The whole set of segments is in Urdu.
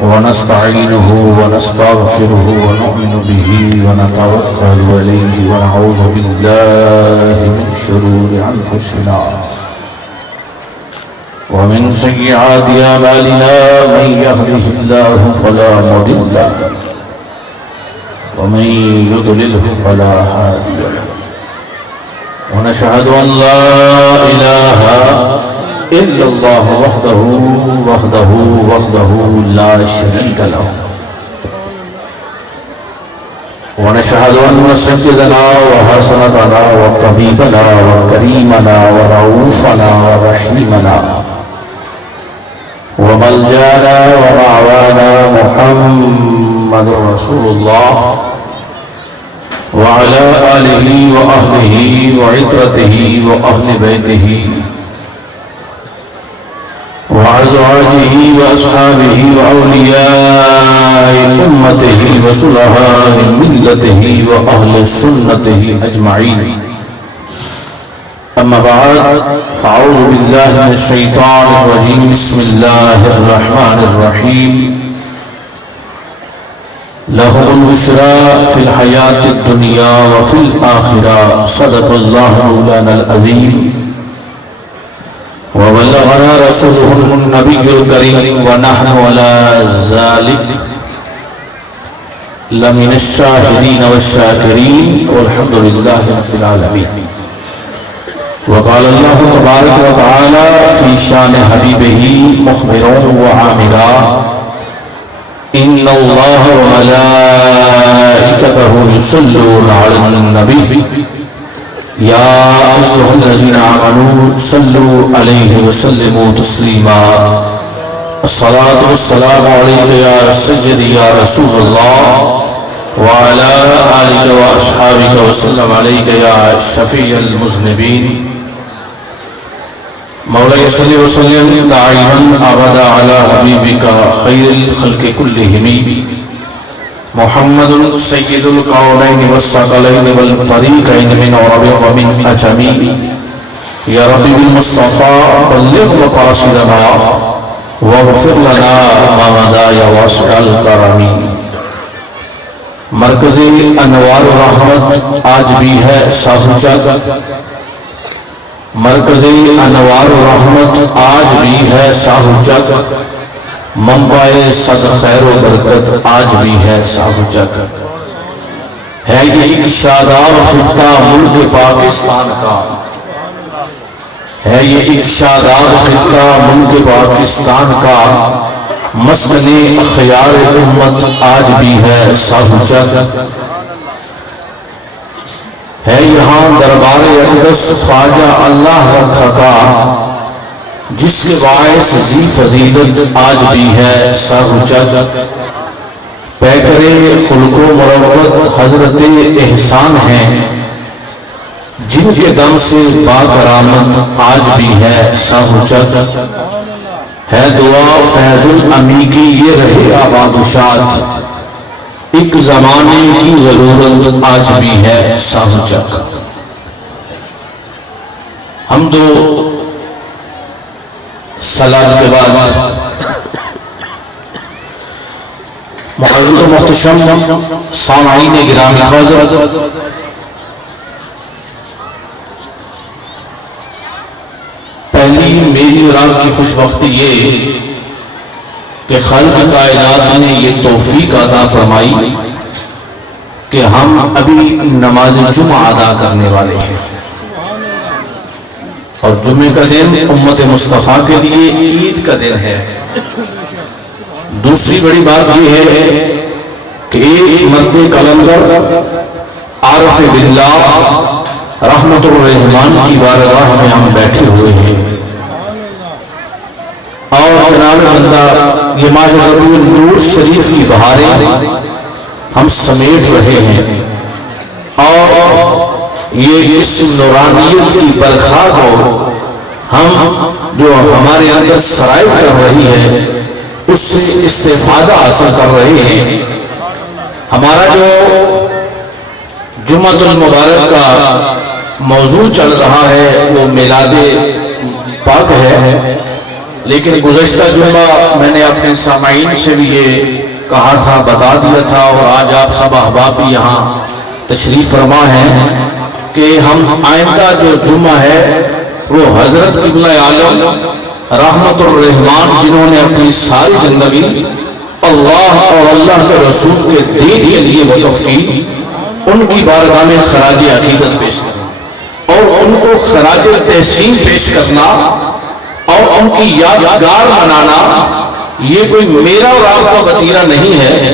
ونستعينه ونستغفره ونؤمن به ونتوكل عليه ونعوذ بالله من شرور أنفسنا ومن سيئات أعمالنا من يهده الله فلا مضل له ومن يضلله فلا هادي له ونشهد أن لا إله إلا الله وحده لا شريك له ونشهد أن سيدنا وحسننا وطبيبنا وكريمنا ورؤوفنا ورحيمنا وملجانا ومعوانا محمد رسول الله وعلى آله وأهله وعترته وأهل بيته وأزواجه وأصحابه وأولياء أمته وصلحاء ملته وأهل سنته أجمعين أما بعد فأعوذ بالله من الشيطان الرجيم بسم الله الرحمن الرحيم لهم البشرى في الحياة الدنيا وفي الآخرة صدق الله مولانا العظيم وبلغنا رسوله النبي الكريم ونحن على ذلك لمن الشاهدين والشاكرين والحمد لله رب العالمين وقال الله تبارك وتعالى في شان حبيبه مخبرا وعاملا إن الله وملائكته يصلون على النبي يا أيها الذين آمنوا صلوا عليه وسلموا تسليما الصلاة والسلام عليك يا سيدي يا رسول الله وعلى آلك وأصحابك وسلم عليك يا شفيع المذنبين مولاي صل وسلم دائما أبدا على حبيبك خير الخلق كلهم محمد سید القولین والثقلین والفریقین من عرب ومن عجم یا رب بالمصطفى بلغ مقاصدنا واغفر لنا ما مضى یا واسع الکرم مرکز انوار و رحمت آج بھی ہے ساہو چک مرکز انوار و رحمت آج بھی ہے ساہو چک منبع صد خیر و برکت آج بھی ہے ساہو چک ہے یہ ایک شاداب خطہ ملک پاکستان کا ہے یہ ایک شاداب خطہ ملک پاکستان کا مسکن خیار امت آج بھی ہے ساہو چک ہے یہاں دربار اقدس خواجہ اللہ رکھا کا جس کے باعث ذی فضیلت آج بھی ہے ساہو چک پیکر خلق و مروت حضرت احسان ہیں جن کے دم سے باکرامت آج بھی ہے ساہو چک ہے دعا فیض الامی کی یہ رہے آباد و شاد ایک زمانے کی ضرورت آج بھی ہے ساہو چک ہم دو صلاة کے بعد معزز و محتشم سامعین گرامی حاضر پہلی میری اور آپ کی خوش بختی یہ کہ خالق کائنات نے یہ توفیق عطا فرمائی کہ ہم ابھی نماز جمعہ ادا کرنے والے ہیں اور جمعہ کا دن امت مصطفیٰ کے لیے عید کا دن ہے دوسری بڑی بات یہ ہے کہ ایک مرد کلندر عارف باللہ رحمت الرحمن کی بارگاہ میں ہم بیٹھے ہوئے ہیں اور جناب بندہ یہ ماہ ربیع النور شریف کی بہاریں ہم سمیٹ رہے ہیں اور یہ اس نورانیت کی برکھا کو ہم جو ہمارے اندر سرائے کر رہی ہے اس سے استفادہ حاصل کر رہے ہیں ہمارا جو جمعۃ المبارک کا موضوع چل رہا ہے وہ میلاد پاک ہے لیکن گزشتہ جمعہ میں نے اپنے سامعین سے بھی یہ کہا تھا، بتا دیا تھا، اور آج آپ سب احباب بھی یہاں تشریف فرما ہیں کہ ہم آئندہ جو جمعہ ہے وہ حضرت قبلہ عالم رحمت الرحمان جنہوں نے اپنی ساری زندگی اللہ اور اللہ کے رسول کے دین کے لیے وقف کی، ان کی بارگاہ میں خراج عقیدت پیش کرنا اور ان کو خراج تحسین پیش کرنا اور ان کی یادگار منانا، یہ کوئی میرا اور آپ کا وتیرہ نہیں ہے،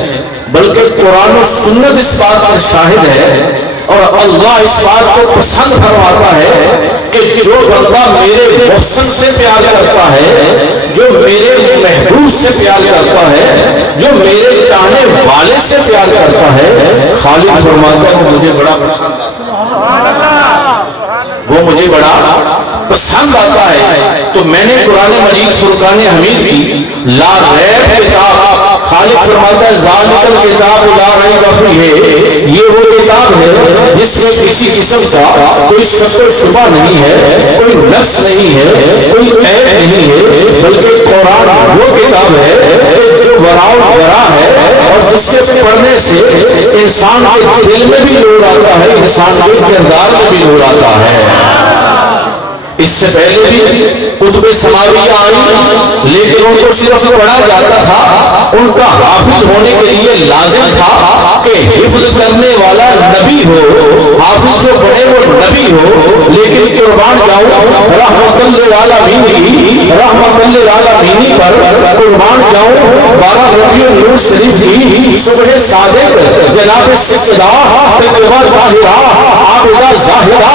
بلکہ قرآن و سنت اس بات پر شاہد ہے، اور اللہ اس بات کو پسند فرماتا ہے کہ جو بندہ میرے محسن سے پیار کرتا ہے، جو میرے محبوب سے پیار کرتا ہے، جو میرے چاہنے والے سے پیار کرتا ہے، خالق فرماتا ہے وہ مجھے بڑا پسند آتا ہے، وہ مجھے بڑا پسند آتا ہے۔ تو میں نے قرآن مجید فرقان حمید کی لا ریب کتاب، خالق فرماتا ہے ذالک الکتاب لا ریب فیہ، یہ وہ کتاب ہے جس میں کسی قسم کا کوئی شک و شبہ نہیں ہے، کوئی نقص نہیں ہے، کوئی عیب نہیں ہے، بلکہ قرآن وہ کتاب ہے جو ورا ورا ہے، اور جس کے پڑھنے سے انسان کے دل میں بھی نور آتا ہے، انسان کے کردار میں بھی نور آتا ہے۔ اس سے پہلے بھی کتب سماویہ آئی، لیکن ان کو صرف پڑھا جاتا تھا، ان کا حافظ ہونے کے لیے لازم تھا کہ حفظ کرنے والا نبی ہو، حافظ جو پڑھے وہ نبی ہو۔ لیکن قربان جاؤں رحمت للعالمین کی، رحمت للعالمین پر قربان جاؤں 12 ربیع الاول شریف کی صبح صادق جناب سیدہ طیبہ طاہرہ عابدہ زاہدہ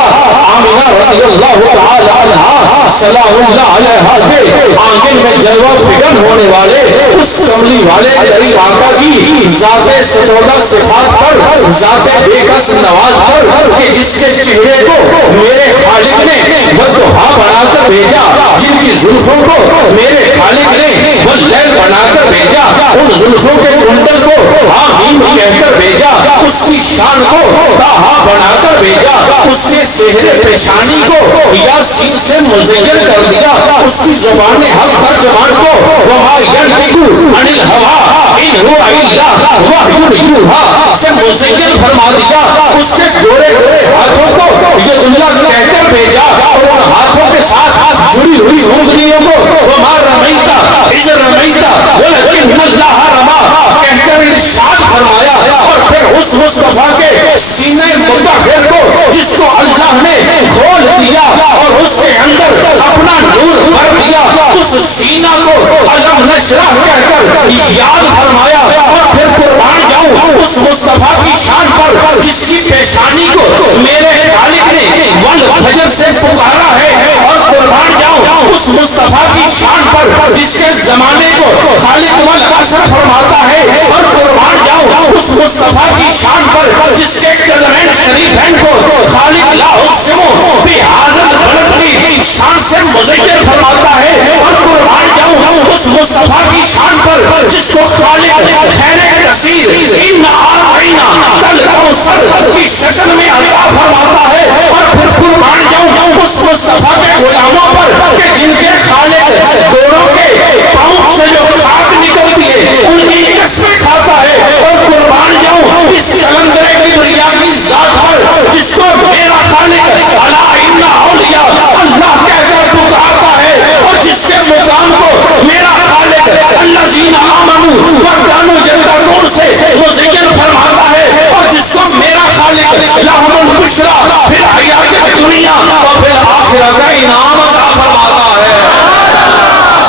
آمنہ رضی اللہ تعالی عنہا سلام اللہ علیہا کے آنگن میں جلوہ فکن ہونے والے اس کملی والے کریم آقا کی ذات ستودہ صفات پر، ذات بے کس نواز پر، کہ جس کے چہرے کو میرے خالق نے والضحیٰ بنا کر بھیجا، جن کی زلفوں کو میرے خالق نے واللیل بنا کر بھیجا، ان زلفوں کے کنڈل کو آمین کہہ کر بھیجا، اس کی شان کو طٰہٰ بنا کر بھیجا، اس کے چہرے پیشانی کو یاسین سے مزین کر دیا، اس کی زبان حق ترجمان کو وما ینطق عن الہویٰ ان ہوا الا وحی یوحیٰ سے مزین فرما دیا، اس کے گورے گورے ہاتھوں کو ید اللہ کہہ کر بھیجا، اور ان ہاتھوں کے ساتھ جڑی ہوئی انگلیوں کو وما رمیت اذ رمیت ولکن اللہ رمی کہہ کر ارشاد فرمایا، اور پھر اس مصطفیٰ کے سینہ مطہر کو جس کو اللہ نے کھول دیا اور اس کے اندر اپنا نور بھر دیا، اس سینہ کو علم نشرح کہہ کر یاد فرمایا، اور پھر قربان جاؤں اس مصطفیٰ کی شان پر جس کی پیشانی کو میرے خالق نے والفجر سے پکارا ہے، اور قربان جاؤں اس مصطفیٰ کی شان پر جس کے زمانے کو خالق والعصر فرماتا ہے، اور قربان جاؤں اس مصطفیٰ کی شان پر جس کے قدمین شریفین کو خالق لا اقسمو بہذا البلد کی شان سے مزین فرماتا ہے، اور قربان جاؤں اس مصطفیٰ کی شان پر جس کو خالق خیر کثیر انا اعطیناک الکوثر کی شکل میں عطا فرماتا ہے، اور پھر قربان جاؤں اس مصطفیٰ کے غلاموں پر کہ جن کے خالق گوروں کے پاؤں سے جو خاک نکلتی ہے ان کی قسمیں کھاتا ہے، اور قربان جاؤں اس کلندر کبریا کی ذات پر جس کو میرا خالق الا ان اولیاء اللہ کہہ کر پکارتا ہے، اور جس کے مقام کو میرا خالق الذین آمنوا وکانوا یتقون سے مزین فرماتا ہے، اور جس کو میرا خالق لہم البشریٰ فی الحیات الدنیا وفی الآخرہ کا انعام عطا فرماتا ہے۔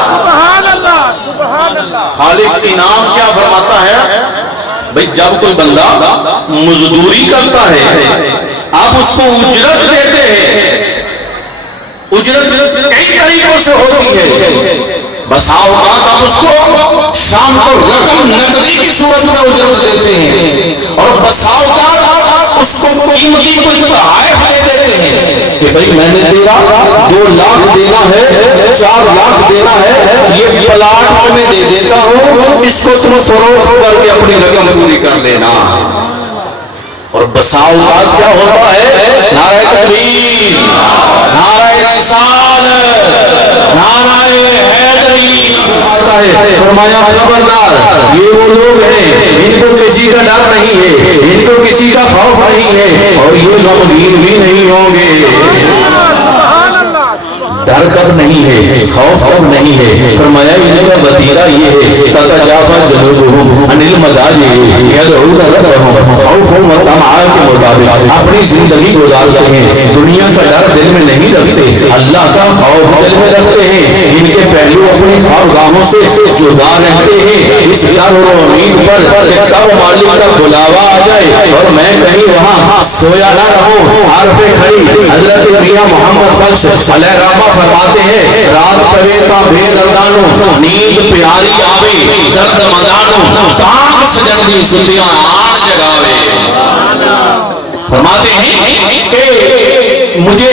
سبحان اللہ سبحان اللہ۔ خالق انعام کیا فرماتا ہے؟ بھئی جب کوئی بندہ مزدوری کرتا ہے آپ اس کو اجرت دیتے ہیں، اجرت کئی طریقوں سے ہوتی ہے، بس اوقات آپ اس کو شام کو رقم نقدی کی صورت میں اجرت دیتے ہیں، اور بس اوقات اس کو قیمتی کوئی تحائف دے دیتے ہیں کہ بھئی میں نے تیرا 2 لاکھ دینا ہے، 4 لاکھ دینا ہے، یہ پلاٹ تمہیں دے دیتا ہوں، اس کو تم فروخت کر کے اپنی رقم پوری کر لینا۔ اور بسا اوقات کیا ہوتا ہے؟ نعرہ تکبیر، نعرہ رسالت، نعرہ حیدری آتا ہے۔ فرمایا خبردار، یہ وہ لوگ ہیں ان کو کسی کا ڈر نہیں ہے، ان کو کسی کا خوف نہیں ہے، اور یہ غمگین بھی نہیں ہوں گے۔ ڈر کب نہیں ہے، خوف کب نہیں ہے؟ فرمایا ان کا وتیرہ یہ ہے تتجافا جنوبهم عن المضاجع يدعون ربهم خوفا وطمعا کے مطابق اپنی زندگی گزارتے ہیں، دنیا کا ڈر دل میں نہیں رکھتے، اللہ کا خوف دل میں رکھتے ہیں، ان کے پہلو اپنی خوابگاہوں سے جدا رہتے ہیں اس ڈر و امید پر کہ کب مالک کا بلاوا آ جائے اور میں کہیں وہاں سویا نہ رہوں۔ عارف کھڑی حضرت میاں محمد بخش علیہ رحمہ فرماتے ہیں رات پوے کا بے دردانو نیند پیاری آوے درد مدانو تاک سجندی ستیا آج جگاوے۔ فرماتے ہیں کہ مجھے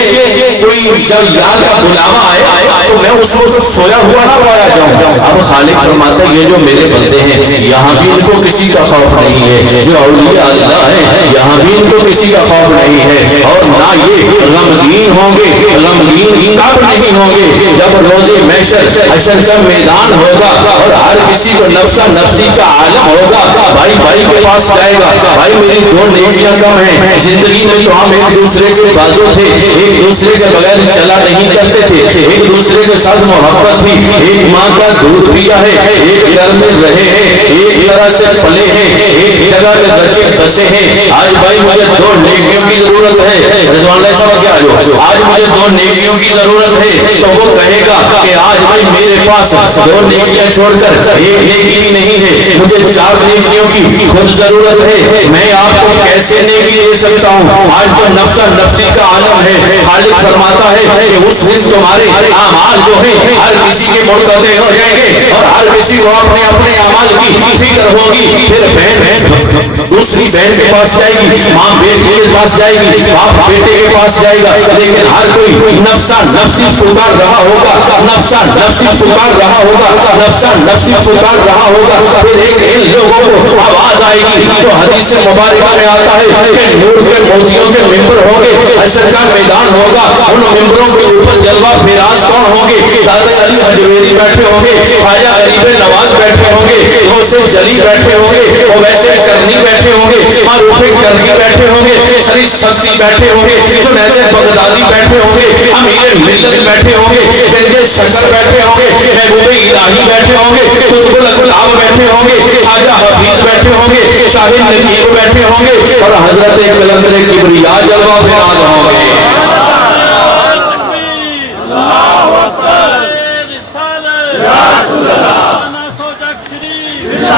کوئی جب یار کا بلاوا آئے تو میں اس وقت سویا ہوا نہ پایا جاؤں۔ اب خالق فرماتا ہے یہ جو میرے بندے ہیں یہاں بھی ان کو کسی کا خوف نہیں ہے، جو اولیاء اللہ ہیں یہاں بھی ان کو کسی کا خوف نہیں ہے، اور نہ یہ غمگین ہوں گے۔ غمگین کب نہیں ہوں گے؟ جب روز محشر حشر کا میدان ہوگا اور ہر کسی کو نفسا نفسی کا عالم ہوگا، بھائی بھائی کے پاس جائے گا، بھائی میری دو نیکیاں کم ہیں، زندگی میں تو ہم ایک دوسرے کے بازو تھے، ایک دوسرے کے بغیر چلا نہیں کرتے تھے، ایک دوسرے کے ساتھ محبت تھی، ایک ماں کا دودھ پیا ہے، ایک گھر میں رہے ہیں، ایک طرح سے پلے ہیں، ایک جگہ کے بچے بسے ہیں۔ آج بھائی مجھے دو نیکیوں کی ضرورت ہے، رضوان اللہ صاحب کیا جو آج مجھے دو نیکیوں کی ضرورت ہے تو وہ کہے گا کہ آج بھائی میرے پاس دو نیکیاں چھوڑ کر ایک نیکی بھی نہیں ہے، مجھے چار نیکیوں کی خود ضرورت ہے، میں آپ کو کیسے نیکی دے سکتا ہوں؟ آج تو نفسا نفسی کا عالم ہے۔ خالق فرماتا ہے کہ اس دن تمہارے اعمال جو ہیں ہر کسی کے منقطع ہو جائیں گے اور ہر کسی کو اپنے اپنے اعمال کی فکر ہوگی۔ پھر بہن دوسری بہن کے پاس جائے گی، ماں بیٹے کے پاس جائے گی، باپ بیٹے کے پاس جائے گا، لیکن ہر کوئی نفسا نفسی پکار رہا ہوگا، نفسا نفسی پکار رہا ہوگا، نفسا نفسی پکار رہا ہوگا۔ پھر ایک ان لوگوں کو آواز آئے گی تو حدیث مبارکہ میں آتا ہے کہ نور کے موتیوں کے ممبر ہوں گے، حشر کا میدان ہوگا، ان ممبروں کے اوپر جلوہ فراز کون ہوں گے؟ حضرت علی حجویری بیٹھے ہوں گے، خواجہ غریب نواز بیٹھے ہوں گے، غوث جلی بیٹھے ہوں گے، اویس کرنی بیٹھے ہوں گے، معروف کرنی بیٹھے ہوں گے، شریف سختی بیٹھے ہوں گے، جنید بغدادی بیٹھے ہوں گے، امیر ملت بیٹھے ہوں گے، گنج شکر بیٹھے ہوں گے، محبوب الہی بیٹھے ہوں گے، قطب الاقطاب بیٹھے ہوں گے، خواجہ حفیظ بیٹھے ہوں گے، شاہد نجیب بیٹھے ہوں گے، اور حضرت کلندر کبریا جلوہ فراز ہوں گے۔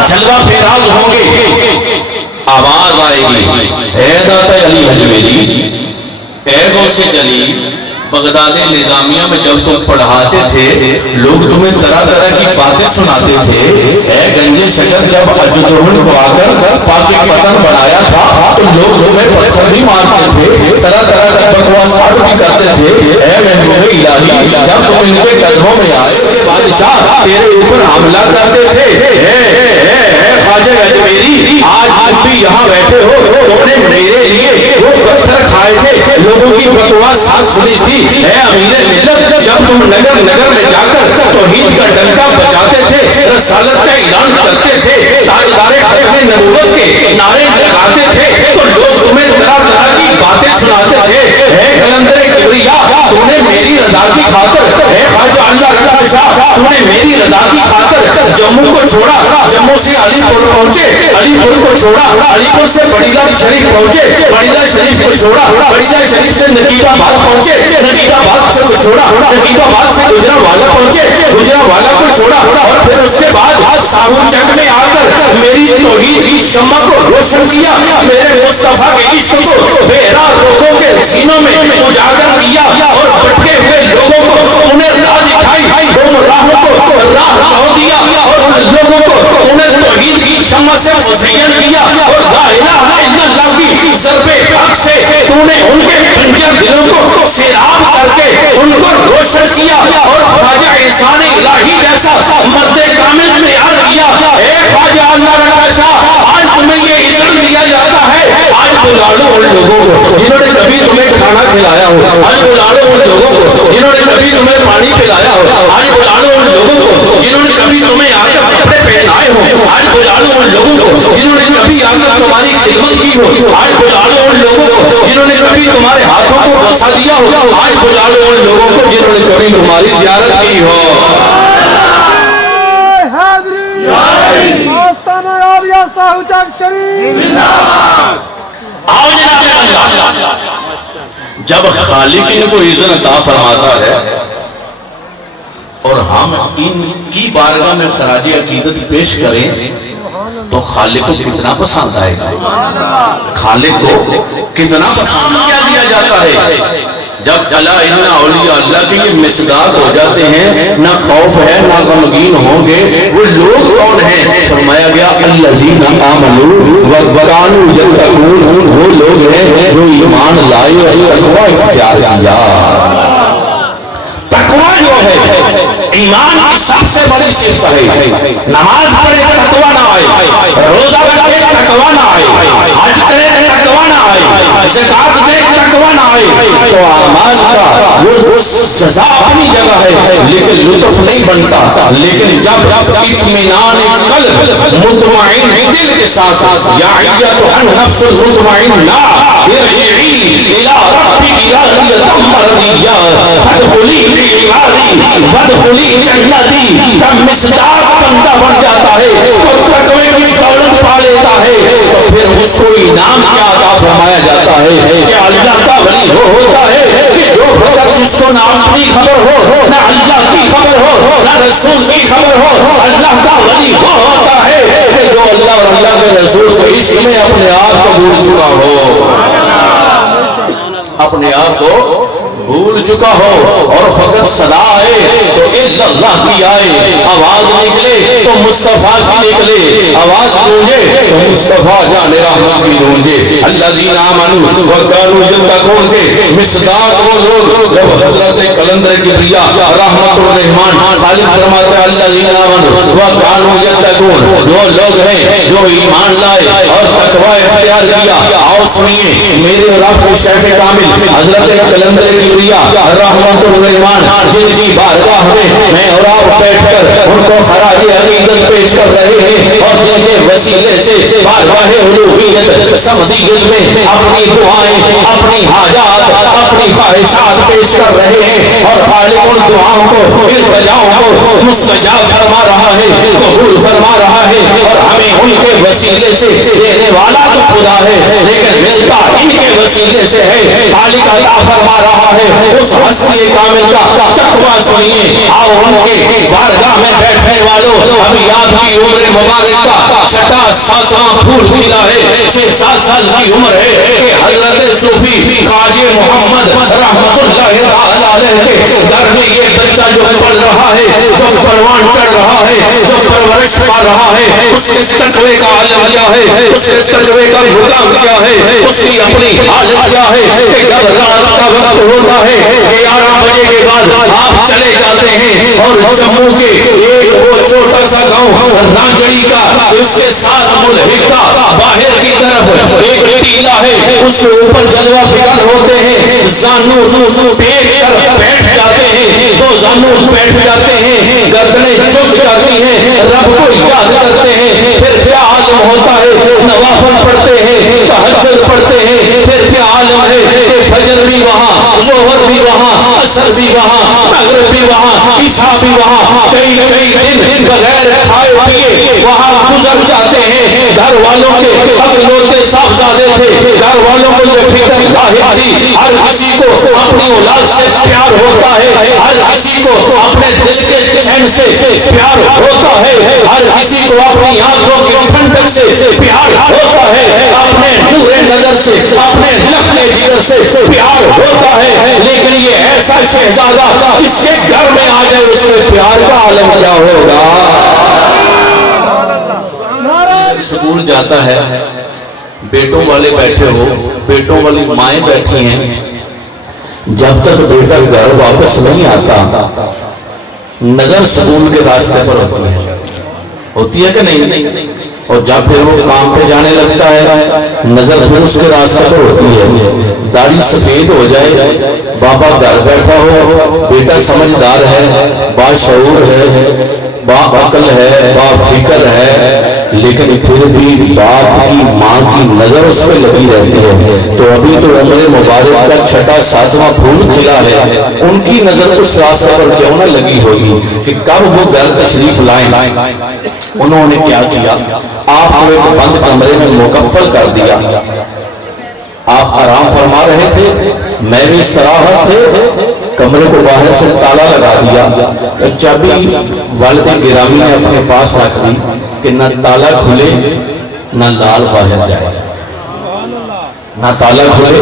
جلوہ فراز ہوں گے، آواز آئے گی اے داتا علی حجویری، اے غوث جلی، بغداد نظامیہ میں جب تم پڑھاتے تھے لوگ تمہیں طرح طرح کی باتیں سناتے تھے، اے گنج شجر جب اجدہن کو آ کر پاک پتن بنایا تھا تو لوگ تمہیں پتھر بھی مارتے تھے، طرح طرح کی بکواسات بھی کرتے تھے، اے محبوب الہی جب تم ان کے قدموں میں آئے بادشاہ تیرے اوپر حملہ کرتے تھے۔ اے خواجہ اجمیری آج تم بھی یہاں بیٹھے ہو، تم نے میرے لیے وہ پتھر کھائے تھے، لوگوں کی بکواسات سنی تھی۔ اے امیر ملت جب تم نگر نگر میں جا کر توحید کا ڈنکا بجاتے تھے، رسالت کا اعلان کرتے تھے، تاجدار ختم نبوت کے نعرے لگاتے تھے تو لوگ تمہیں طرح طرح کی باتیں سناتے تھے۔ اے کلندر کبریا تم نے میری رضا کی خاطر، اے خواجہ اللہ رضا شاہ تم نے میری رضا کی خاطر جموں کو چھوڑا، جموں سے علی پور پہنچے، علی پور کو چھوڑا، علی پور سے بڑیدہ شریف پہنچے، بڑیدہ شریف کو چھوڑا، بڑیدہ شریف سے نقیب آباد پہنچے، نقیب آباد سے کو چھوڑا، نقیب آباد سے گجرانوالہ پہنچے، گجرانوالہ کو چھوڑا، اور پھر اس کے بعد ساہو چک میں آ کر میری توحید کی شمع کو روشن کیا، میرے مصطفیٰ کے عشق کو بیرار لوگوں کے سینوں میں اجاگر کیا، اور بٹھے ہوئے لوگوں کو انہیں راہ دکھائی، گمراہوں کو راہ کھو دیا، اور ان لوگوں کو انہیں توحید کی شمع سے مزین کیا، اور لا الہ الا اللہ کی ضرب حق سے تو نے ان کے بنجر دلوں کو سیراب کر کے ان کو روشن کیا، اور خواجہ احسان الہی جیسا مرد کامل تیار کیا۔ اے خواجہ اللہ رضا شاہ آج تمہیں یہ عزت دیا جاتا ہے، آج بلا لو ان لوگوں کو جنہوں نے کبھی تمہیں کھانا کھلایا ہو، آج بلا لو ان لوگوں کو جنہوں نے کبھی تمہیں پانی پلایا ہو، آج بلا لو ان لوگوں کو جنہوں نے کبھی تمہیں آ کر کپڑے پہنائے ہو، آج بلا لو ان لوگوں کو جنہوں نے کبھی آ کر تمہاری خدمت کی ہو، آج بلا لو ان لوگوں کو جنہوں نے کبھی تمہارے ہاتھوں کو بسا دیا ہو، آج بلا لو ان لوگوں کو جنہوں نے کبھی تمہاری زیارت کی ہو۔ جب خالق ان کو عزت عطا فرماتا ہے اور ہم ان کی بارگاہ میں خراج عقیدت پیش کریں تو خالق کو کتنا پسند آئے گا، خالق کو کتنا پسند کیا دیا جاتا ہے۔ جب الا ان اولیاء اللہ کے یہ مصداق ہو جاتے ہیں، نہ خوف ہے نہ غمگین ہوں گے۔ وہ لوگ کون ہیں؟ فرمایا گیا الذین آمنوا وکانوا یتقون، وہ لوگ ہیں جو ایمان لائے اور تقوی اختیار کیا۔ تقوی جو ہے ایمان کی سب سے بڑی صفت ہے۔ نماز پڑھے تقوی نہ آئے، روزہ رکھے تقوی نہ آئے، حج کرے تقوی نہ آئے، زکات دے تقوی نہ آئے، تو اعمال کا وہ سزا اپنی جگہ ہے لیکن لطف نہیں بنتا۔ لیکن جب اطمینان قلب مطمئن دل کے ساتھ یا ایتھا النفس المطمئنہ ارجعی الی ربک راضیۃ مرضیہ فادخلی فی عبادی وادخلی جنتی۔ جب مصداق بندہ بن جاتا ہے تو تقوی کی دولت پا لیتا ہے تو پھر اس کو انعام کیا عطا فرمایا جاتا ہے کہ اللہ کا ولی وہ ہوتا ہے کہ جو وقت اس کو نہ اپنی خبر ہو نہ اللہ کی خبر ہو نہ رسول کی خبر ہو، اللہ کا ولی وہ ہوتا ہے کہ جو اللہ اور اللہ کے رسول کو عشق میں اپنے آپ کو بھول چکا ہو، اپنے آپ کو بھول چکا ہو اور فقط صدا آئے تو الا اللہ کی آئے، آواز نکلے تو مصطفیٰ کی نکلے، آواز گونجے تو مصطفیٰ جان رحمت کی گونجے۔ الذین آمنوا وکانوا یتقون کے مصداق وہ لوگ جب حضرت قلندر کبریا رحمت الرحمان خالق فرماتے ہیں الذین آمنوا وکانوا یتقون، وہ لوگ ہیں جو ایمان لائے اور تقوی اختیار کیا۔ آؤ سنیے میرے اور آپ کے شیخ کامل حضرت قلندر کبریا رحمت الرحمان جن کی بارگاہ میں میں اور آپ بیٹھ کر ان کو خراج عقیدت پیش کر رہے ہیں اور جن کے وسیلے سے بارگاہ الوہیت سمزیت میں اپنی دعائیں اپنی حاجات اپنی خواہشات پیش کر رہے ہیں اور خالق ان دعاؤں کو التجاؤں کو مستجاب فرما رہا ہے، قبول فرما رہا ہے اور ہمیں ان کے وسیلے سے دینے والا تو خدا ہے لیکن ملتا ان کے وسیلے سے ہے۔ خالق عطا فرما رہا ہے اس ہستی کامل کا تقوی سنیے۔ آؤ ان کے بارگاہ میں بیٹھنے والوں، ابھی آپ کی عمر مبارک کا چھٹا ساتواں پھول کھلا ہے، 6-7 سال کی عمر ہے کہ حضرت صوفی خواجہ محمد رحمت اللہ تعالی علیہ کے گھر میں یہ بچہ جو پڑھ رہا ہے، جو پروان چڑھ رہا ہے، جو پرورش پا رہا ہے، اس نے تقوی کا عالم کیا ہے، اس نے تقوی کا مقام کیا ہے، اس کی اپنی حالت کیا ہے کہ جب رات کا وقت ہوتا ہے 11 بجے کے بعد آپ چلے جاتے ہیں اور جموں کے ایک وہ چھوٹا سا گاؤں رانجڑی کا اس کے ساتھ ملحق کا باہر کی طرف ایک ٹیلا ہے، اس کے اوپر جلوہ فکر ہوتے ہیں، زانو پیٹ کر بیٹھ جاتے ہیں، تو زانو بیٹھ جاتے ہیں، گردنیں جھک جاتی ہیں، رب کو یاد کرتے ہیں، پھر کیا عالم ہوتا ہے، نوافل پڑھتے ہیں، تہجد پڑھتے ہیں، پھر کیا عالم ہے کہ فجر بھی وہاں، ظہر بھی وہاں، عصر بھی وہاں، مغرب بھی وہاں، عشاء بھی وہاں، کئی دن بغیر کھائے پیے وہاں گزر جاتے ہیں۔ گھر والوں کے اکلوتے صاحبزادے تھے، گھر والوں کو یہ فکر ظاہر تھی، ہر کسی کو اپنی اولاد سے پیار ہوتا ہے، ہر کسی کو اپنے دل کے چین سے پیار ہوتا ہے، ہر کسی کو اپنی آنکھوں کی ٹھنڈک سے پیار ہوتا ہے، اپنے نور نظر سے اپنے لخت جگر سے پیار ہوتا ہے، لیکن یہ ایسا شہزادہ اس کے گھر میں آ جائے اس کے پیار کا عالم کیا ہوگا۔ سکول جاتا ہے، بیٹوں والے بیٹھے ہو، بیٹوں والی مائیں بیٹھی ہیں، جب تک بیٹا گھر واپس نہیں آتا نظر سکول کے راستے پر ہوتی ہے، ہوتی ہے کہ نہیں؟ اور جب پھر وہ کام پہ جانے لگتا ہے نظر پھر اس کے راستہ پر ہوتی ہے، داڑھی سفید ہو جائے، بابا گھر بیٹھا ہو، بیٹا سمجھدار ہے، باشعور ہے، با عقل ہے، با فکر ہے، لیکن پھر بھی باپ کی ماں کی نظر اس پہ لگی رہتی ہے۔ تو ابھی تو عمر مبارک کا چھٹا ساتواں پھول کھلا ہے، ان کی نظر اس راستہ پر کیوں نہ لگی ہوگی کہ کب وہ گھر تشریف لائیں۔ انہوں نے کیا کیا؟ آپ کو ایک بند کمرے میں مکفل کر دیا، آپ آرام فرما رہے تھے، میں بھی استراحت تھے، کمرے کو باہر سے تالا لگا دیا، چابی والد گرامی نے اپنے پاس رکھ دی کہ نہ تالا کھلے نہ لال باہر جائے، نہ تالا کھلے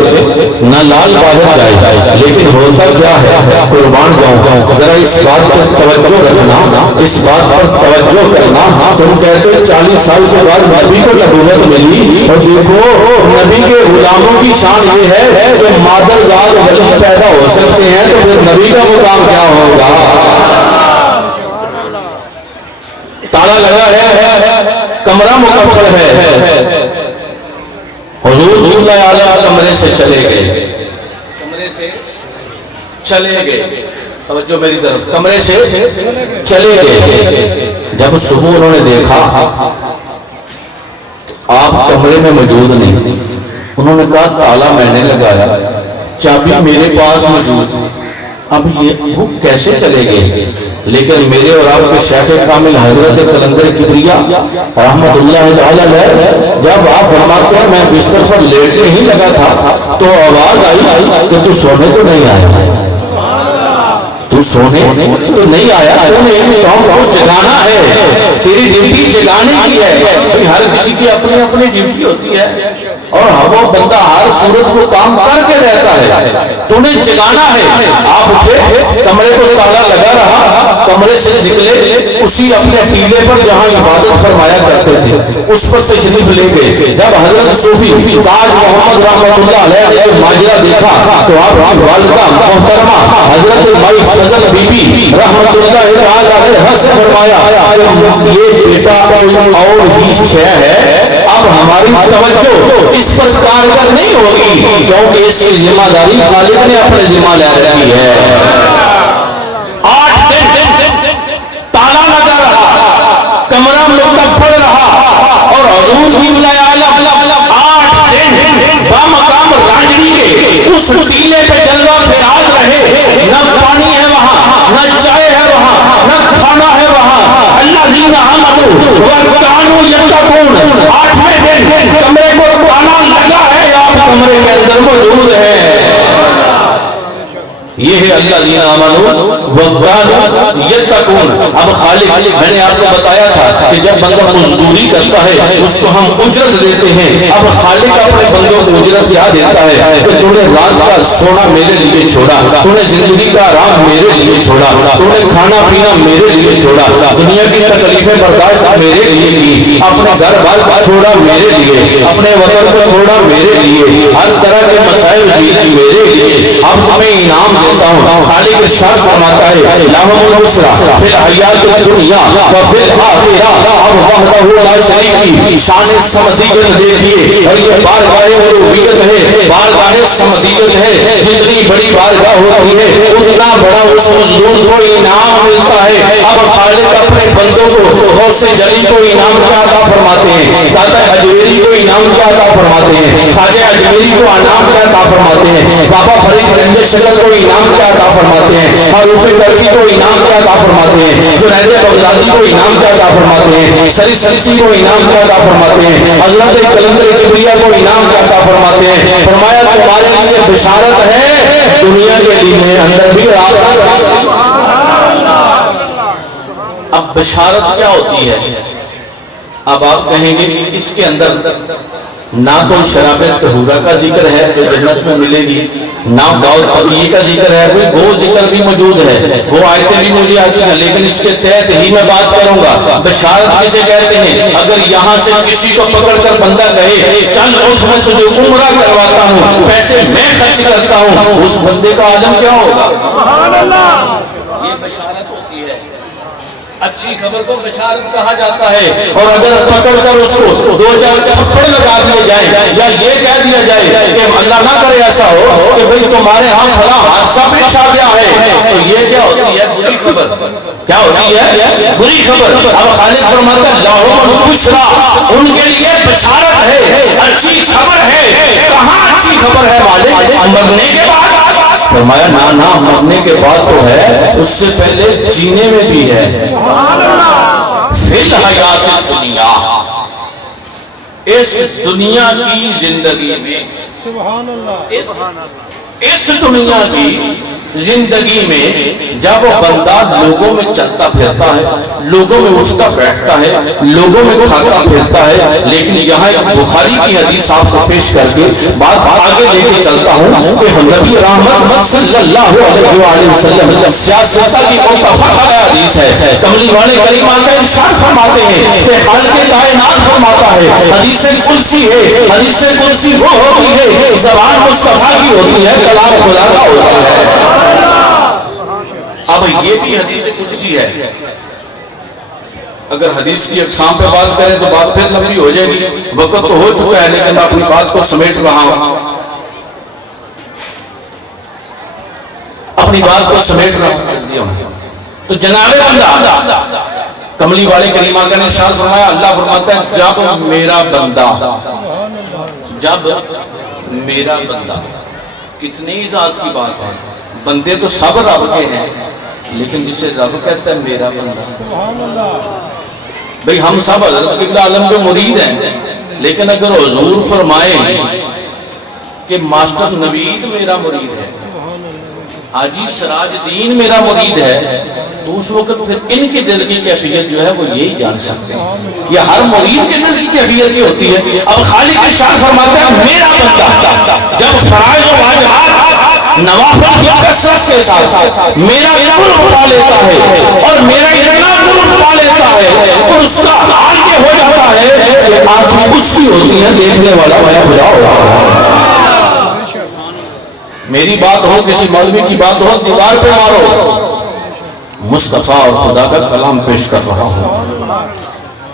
نہ لال باہر جائے۔ لیکن ہوتا کیا ہے، قربان جاؤں، ذرا اس بات پر توجہ رکھنا، اس بات پر توجہ کرنا۔ تم کہتے 40 سال کے بعد نبی کو نبوت ملی، اور دیکھو نبی کے غلاموں کی شان یہ ہے کہ مادرزاد ولی پیدا ہو سکتے ہیں، تو پھر نبی کا مقام کیا ہوگا؟ تالا لگا ہے، کمرہ مکفل ہے، حضور صلی اللہ علیہ وسلم کمرے سے چلے گئے، توجہ میری طرف، کمرے سے چلے گئے۔ جب صبح انہوں نے دیکھا آپ کمرے میں موجود نہیں، انہوں نے کہا تالا میں نے لگایا، چابی میرے پاس موجود، اب یہ وہ کیسے چلے گئے؟ لیکن میرے اور آپ کے شیخ کامل حضرت قلندر کبریا رحمت اللہ علیہ جب آپ فرماتے ہیں میں بستر پر لیٹنے ہی لگا تھا تو آواز آئی کہ تو سونے تو نہیں آیا، تو سونے تو نہیں آیا، تمہیں قوم کو جگانا ہے، تیری ڈیوٹی جگانے کی ہے۔ ہر کسی کی اپنی اپنی ڈیوٹی ہوتی ہے، اور وہ بندہ ہر صورت کو کام کر کے رہتا ہے، تمہیں جگانا ہے۔ آپ اٹھے، کمرے کو تالا لگا رہا، کمرے سے نکلے، اسی اپنے ٹیلے پر جہاں عبادت فرمایا کرتے تھے اس پر تشریف لے گئے۔ جب حضرت صوفی تاج محمد رحمۃ اللہ علیہ نے ماجرا دیکھا تو آپ کی والدہ محترمہ حضرت بھائی فضل بی بی رحمۃ اللہ علیہ سے فرمایا یہ بیٹا اور ہی شے ہے، اب ہماری توجہ اس پر کارگر نہیں ہوگی، کیونکہ اس کی ذمہ داری خالق نے اپنے ذمہ لے رکھی ہے۔ 8 دن تالا لگا رہا، کمرہ مکفل رہا، اور حضور کی عالم 8 دن بامقام رانجی کے اس ٹیلے پہ جلوہ فراز رہے، نہ پانی ہے وہاں، نہ چائے ہے وہاں، نہ کھانا ہے وہاں۔ الذین آمنوا وکانوا یتقون، 8ویں دن کمرے کو تالا لگا ہے، آپ کمرے کے اندر موجود ہے۔ یہ ہے الذین آمنوا وکانوا یتقون۔ اب خالق، میں نے آپ کو بتایا تھا کہ جب بندہ مزدوری کرتا ہے اس کو ہم اجرت دیتے ہیں، اب خالق اپنے بندوں کو اجرت کیا دیتا ہے کہ تو نے رات کا سونا میرے لیے چھوڑا، تو نے زندگی کا آرام میرے لیے چھوڑا، تو نے کھانا پینا میرے لیے چھوڑا، دنیا کی تکلیفیں برداشت میرے لیے کی، اپنے گھر بار کو چھوڑا میرے لیے، اپنے وطن کو چھوڑا میرے لیے، ہر طرح کے مسائل جیتے میرے لیے، اب تمہیں انعام دیتا ہوں۔ خالق ارشاد فرماتا ہے لہم البشریٰ فی الحیات الدنیا وفی الآخرہ، اب وحدہ لا شریک کی شان سمدیت دیکھیے، اور یہ بارگاہ الوہیت ہے، بارگاہ سمدیت ہے، جتنی بڑی بارگاہ ہوتی ہے اتنا بڑا اس مظلوم کو انعام ملتا ہے۔ اب خالق اپنے بندوں کو غوث جلی کو انعام کیا عطا فرماتے ہیں، داتا اجمیری کو انعام کیا عطا فرماتے ہیں، خواجہ اجمیری کو انعام کیا عطا فرماتے ہیں، بابا فرید رنج شجر کو انعام کیا عطا فرماتے ہیں، معروف کرکی کو انعام کیا عطا فرماتے ہیں، جنید بغدادی کو انعام کیا عطا فرماتے ہیں، سری سنسی کو انعام کیا عطا فرماتے ہیں، حضرت قلندر کبریا کو انعام کیا عطا فرماتے ہیں۔ فرمایا تمہارے لیے بشارت ہے دنیا کے دن اندر بھی آخرت۔ اب بشارت کیا ہوتی ہے؟ اب آپ کہیں گے کہ اس کے اندر نہ کوئی شراب طہورہ کا ذکر ہے جو جنت میں ملے گی، نہ داؤد فقیہ کا ذکر ہے، وہ ذکر بھی موجود ہے، وہ آیتیں بھی مجھے آتی ہیں، لیکن اس کے تحت ہی میں بات کروں گا۔ بشارت کسے کہتے ہیں؟ اگر یہاں سے کسی کو پکڑ کر بندہ کہے چل اٹھ میں تجھے عمرہ کرواتا ہوں، پیسے میں خرچ کرتا ہوں، اس بندے کا عالم کیا ہوگا؟ سبحان اللہ، یہ بشارت ہوتی ہے۔ اچھی خبر کو بشارت کہا جاتا ہے. اور اگر پکڑ کر اس کو 2-4 تھپڑ لگا دیے جائے یا یہ کہہ دیا جائے کہ اللہ نہ کرے ایسا ہو کہ بھئی تمہارے ہاں فلاں حادثہ پیش آ گیا ہے، تو یہ کیا ہوتی ہے؟ بری خبر. کیا ہوتی ہے؟ بری خبر. اب خالق فرماتا ہے لہم البشریٰ، ان کے لیے بشارت ہے، اچھی خبر ہے. کہاں اچھی خبر ہے مالک؟ مرنے کے بعد. فرمایا نہ مرنے کے بعد تو ہے، اس سے پہلے جینے میں بھی ہے. فی الحیات دنیا، اس دنیا کی زندگی میں، اس دنیا کی زندگی میں جب بندہ لوگوں میں چلتا پھرتا ہے، لوگوں میں اٹھتا بیٹھتا ہے، لوگوں میں کھاتا پھرتا ہے، لیکن یہاں ایک بخاری کی حدیث آپ سے پیش کر کے بات آگے لے کے چلتا ہوں کہ نبی رحمت صلی اللہ علیہ وآلہ وسلم سیاستہ کی متفق حدیث ہے. کملی والے کریم آقا ارشاد فرماتے ہیں کہ خالق کائنات فرماتا ہے، حدیث قدسی ہے، حدیث قدسی وہ ہوتی ہے زبان مصطفیٰ کی ہوتی ہے، کلام خدا کا ہوتا ہے. اب یہ بھی حدیث قدسی ہے. اگر حدیث کی اقسام پہ بات کریں تو بات پھر لمبی ہو جائے گی. وقت تو ہو چکا ہے لیکن میں اپنی بات کو سمیٹ رہا ہوں، اپنی بات کو سمیٹ رہا ہوں. تو جناب بندہ کملی والے کریم آقا نے ارشاد فرمایا، اللہ فرماتا ہے جب میرا بندہ، کتنی اعزاز کی بات ہے. بندے تو سب رب کے ہیں، لیکن جسے رب کہتا ہے میرا بندہ. بھئی ہم سب حضرت قبلہ عالم کے مرید ہیں، لیکن اگر حضور فرمائے کہ ماسٹر نوید میرا مرید ہے، حاجی سراج دین میرا مرید ہے، تو اس وقت پھر ان کے دل کی کیفیت جو ہے وہ یہی جان سکتے ہیں. یہ ہر مرید کے دل کی کیفیت کی ہوتی ہے. اب خالق ارشاد فرماتا ہے میرا بندہ جب فرائض و واجبات نوافل کی کثرت کے ساتھ میرا قرب پا لیتا ہے اور میرا اتنا قرب پا لیتا ہے اور اس کا حال یہ ہو جاتا ہے کہ آنکھیں اس کی ہوتی ہیں، دیکھنے والا میں خدا ہوتا ہے. میری بات ہو، کسی مولوی کی بات ہو، دیوار پہ مارو، مصطفیٰ اور خدا کا کلام پیش کر رہا ہوں.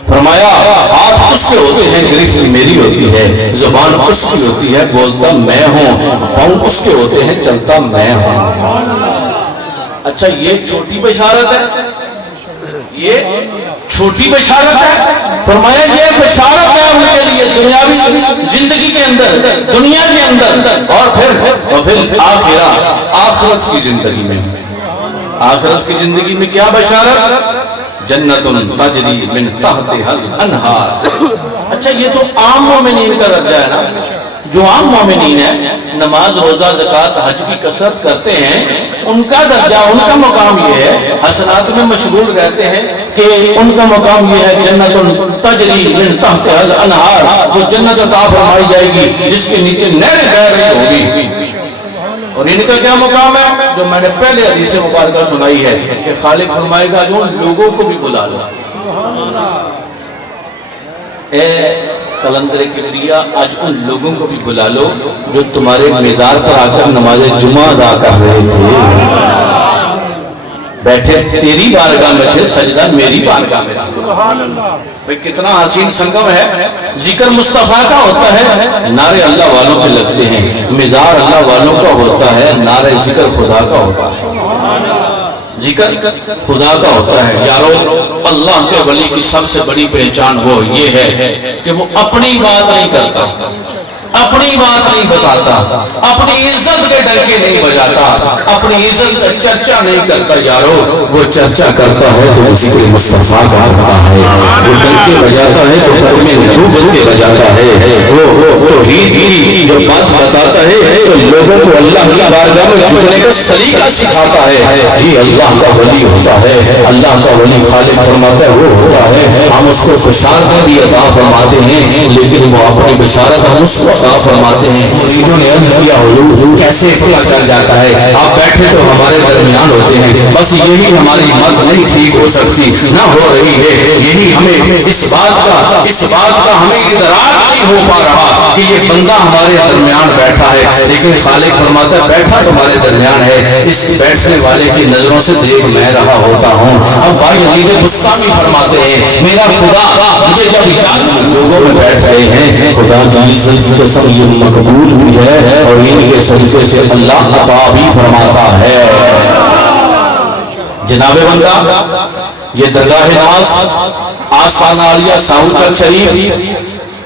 فرمایا ہاتھ اس کے ہوتے ہیں، گرفت میری ہوتی ہے، زبان اس کی ہوتی ہے، بولتا میں ہوں، پاؤں اس کے ہوتے ہیں، چلتا میں ہوں. اچھا یہ چھوٹی بشارت ہے، یہ چھوٹی بشارت ہے. فرمایا یہ بشارت ہے ان کے لیے دنیاوی زندگی کے اندر، دنیا کے اندر، اور پھر آخرت کی زندگی میں. آخرت کی زندگی میں کیا بشارت؟ جنت تجری من تحتہا الانہار. اچھا یہ تو عام مومنین کا درجہ ہے نا. جو عام مومنین ہیں، نماز روزہ زکوٰۃ حج کی کثرت کرتے ہیں، ان کا درجہ، ان کا مقام یہ ہے، حسنات میں مشغول رہتے ہیں کہ ان کا مقام یہ ہے جنت تجری من تحتہا الانہار. وہ جنت عطا فرمائی جائے گی جس کے نیچے نہریں بہہ رہی ہوگی. اور ان کا کیا مقام ہے جو میں نے پہلے حدیث مبارکہ سنائی ہے کہ خالق فرمائے گا جو لوگوں کو بھی بلا لو. اے قلندر کبریا آج ان لوگوں کو بھی بلا لو جو تمہارے مزار پر آ کر نماز جمعہ ادا کر رہے تھے، بیٹھے تیری بارگاہ میں تھے، سجدہ میری بارگاہ میں تھا. بھئی کتنا حسین سنگم ہے. ذکر مصطفیٰ کا ہوتا ہے، نعرے اللہ والوں کے لگتے ہیں. مزار اللہ والوں کا ہوتا ہے، نعرے ذکر خدا کا ہوتا ہے. ذکر خدا کا ہوتا ہے. یارو اللہ کے ولی کی سب سے بڑی پہچان وہ یہ ہے کہ وہ اپنی بات نہیں کرتا، اپنی بات نہیں بتاتا، اپنی عزت کے ڈنکے نہیں بجاتا، اپنی عزت کا چرچا نہیں کرتا. یارو وہ چرچا کرتا ہے تو ذکر مصطفیٰ کا ہوتا ہے. وہ ڈنکے بجاتا ہے تو ختم نبوت کے بجاتا ہے. وہ توحید کی جو بات بتاتا ہے تو لوگوں کو اللہ کی بارگاہ میں جھکنے کا سلیقہ سکھاتا ہے. یہ اللہ کا ولی ہوتا ہے. اللہ کا ولی خالق فرماتا ہے وہ ہوتا ہے. ہم اس کو بشارت بھی عطا فرماتے ہیں لیکن وہ اپنی بشارت ہم اس کو صاحب فرماتے ہیں مریدوں نے عرض کیا حضور کیسے پتہ چل جاتا ہے؟ آپ بیٹھے تو ہمارے درمیان ہوتے ہیں، بس یہی ہماری مت نہیں ٹھیک ہو سکتی، نہ ہو رہی ہے، یہی ہمیں اس بات کا ہمیں ادراک نہیں ہو پا رہا کہ یہ بندہ ہمارے درمیان بیٹھا ہے، لیکن خالق فرماتا ہے بیٹھا تمہارے درمیان ہے، اس بیٹھنے والے کی نظروں سے دیکھ میں رہا ہوتا ہوں۔ اب بھائی یزید بستامی فرماتے ہیں میرا خدا مجھے جب یاد لوگوں میں بیٹھ رہے ہیں، خدا کی عزت کی قسم یہ مقبول بھی ہے اور ان کے صدقے سے اللہ عطا بھی فرماتا ہے۔ جناب بندہ یہ درگاہ ناز آستانہ عالیہ ساہو شریف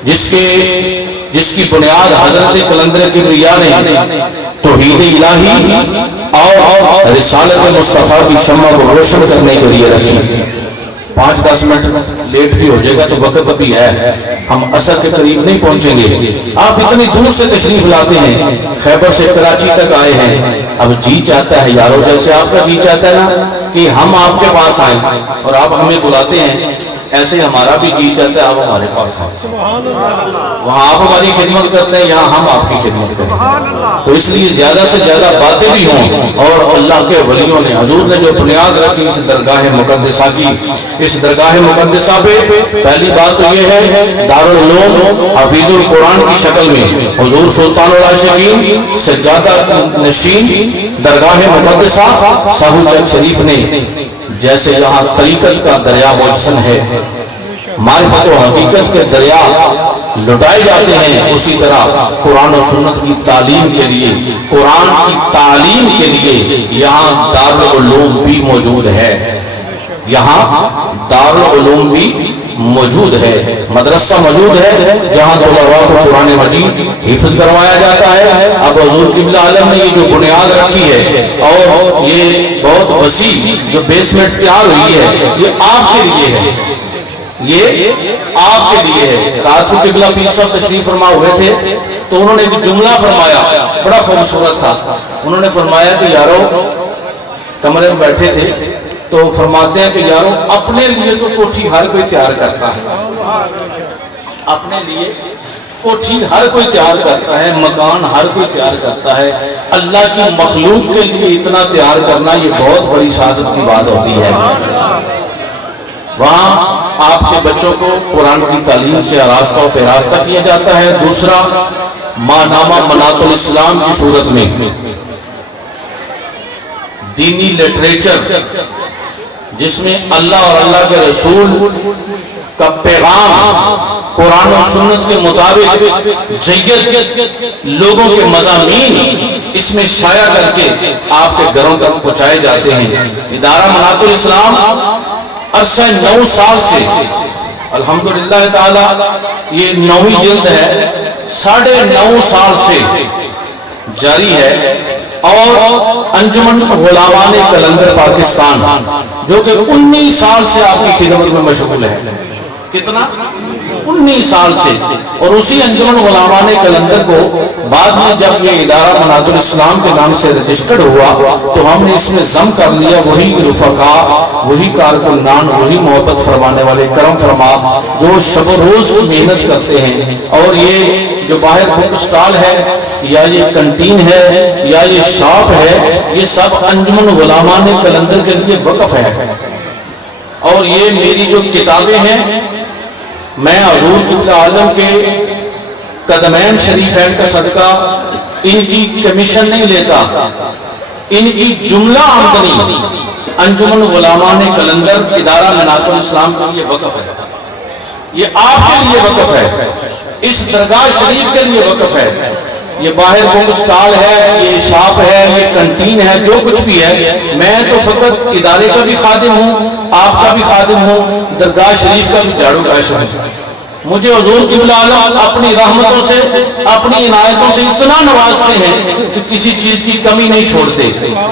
جس کی بنیاد حضرت قلندر کبریا نے توحید الہی اور رسالت مصطفیٰ کی شمع کو روشن کرنے کے لیے رکھی۔ 5-10 منٹ لیٹ بھی ہو جائے گا تو وقت بھی ہے، ہم عصر کے قریب نہیں پہنچیں گے۔ آپ اتنی دور سے تشریف لاتے ہیں، خیبر سے کراچی تک آئے ہیں، اب جی چاہتا ہے یارو جیسے آپ کا جی چاہتا ہے نا کہ ہم آپ کے پاس آئیں اور آپ ہمیں بلاتے ہیں، ایسے ہمارا بھی جی چاہتا ہے آپ ہمارے پاس آئیں، وہاں آپ ہماری خدمت کرتے ہیں، یہاں ہم آپ کی خدمت کرتے ہیں۔ تو اس لیے زیادہ سے زیادہ باتیں بھی ہوں، اور اللہ کے ولیوں نے حضور نے جو بنیاد رکھی اس درگاہ مقدسہ کی، اس درگاہ مقدسہ پہ پہلی بات تو یہ ہے دارالعلوم حفیظ القرآن کی شکل میں حضور سلطان العاشقین سجادہ نشین درگاہ مقدسہ ساہو چک شریف نے جیسے یہاں طریقت کا دریا مجسم ہے، معرفت و حقیقت کے دریا لٹائے جاتے ہیں، اسی طرح قرآن و سنت کی تعلیم کے لیے، قرآن کی تعلیم کے لیے یہاں دارالعلوم بھی موجود ہے، یہاں دارالعلوم بھی موجود ہے، مدرسہ موجود ہے جہاں طلباء کو قرآن مجید حفظ کروایا جاتا ہے۔ اب حضور قبلہ عالم نے یہ جو بنیاد رکھی ہے اور یہ بہت وسیع جو بیسمنٹ تیار ہوئی ہے، یہ آپ کے لیے ہے، یہ آپ کے لیے ہے۔ رات کو قبلہ پیر صاحب تشریف فرما ہوئے تھے تو انہوں نے ایک جملہ فرمایا بڑا خوبصورت تھا، انہوں نے فرمایا کہ یارو کمرے میں بیٹھے تھے تو فرماتے ہیں کہ یارو اپنے لیے تو کوٹھی ہر کوئی تیار کرتا ہے، اپنے لیے کوٹھی ہر کوئی تیار کرتا ہے، مکان ہر کوئی تیار کرتا ہے، اللہ کی مخلوق کے لیے اتنا تیار کرنا یہ بہت بڑی سعادت کی بات ہوتی ہے۔ وہاں آپ کے بچوں کو قرآن کی تعلیم سے آراستہ و پیراستہ کیا جاتا ہے۔ دوسرا ماہنامہ منات الاسلام کی صورت میں دینی لٹریچر جس میں اللہ اور اللہ کے رسول کا پیغام قرآن و سنت کے مطابق جید لوگوں کے مضامین اس میں شائع کر کے آپ کے گھروں تک پہنچائے جاتے ہیں۔ ادارہ منات الاسلام عرصہ 9 سال سے الحمدللہ تعالی یہ 9ویں جلد ہے، 9.5 سال سے جاری ہے، اور انجمن غلامان قلندر پاکستان جو کہ 19 سال سے آپ کی خدمت میں مشغول ہے، کتنا 19 سال سے، اور اسی انجمن غلامان قلندر کو بعد میں جب یہ ادارہ منات الاسلام کے نام سے رجسٹرڈ ہوا تو ہم نے اس میں ضم کر لیا وہی رفقا، وہی کارکنان، وہی محبت فرمانے والے کرم فرما جو شب و روز کی محنت کرتے ہیں، اور یہ جو باہر بک سٹال ہے یا یہ کنٹین ہے یا یہ شاپ ہے، یہ سب انجمن غلامان قلندر کے لیے وقف ہے۔ اور یہ میری جو کتابیں ہیں میں حضور قبلہ عالم کے قدمین شریفین کا صدقہ ان کی کمیشن نہیں لیتا، ان کی جملہ آمدنی انجمن غلامان قلندر ادارہ منات الاسلام کے لیے وقف ہے، یہ آپ کے لیے وقف ہے، اس درگاہ شریف کے لیے وقف ہے۔ یہ باہر بک سٹال ہے، یہ شاپ ہے، یہ کنٹین ہے، جو کچھ بھی ہے، میں تو فقط ادارے کا بھی خادم ہوں، آپ کا بھی خادم ہوں، درگاہ شریف کا بھی جھاڑو کاش ہوں۔ مجھے حضور قبلہ عالم اپنی رحمتوں سے، اپنی عنایتوں سے اتنا نوازتے ہیں کہ کسی چیز کی کمی نہیں چھوڑتے۔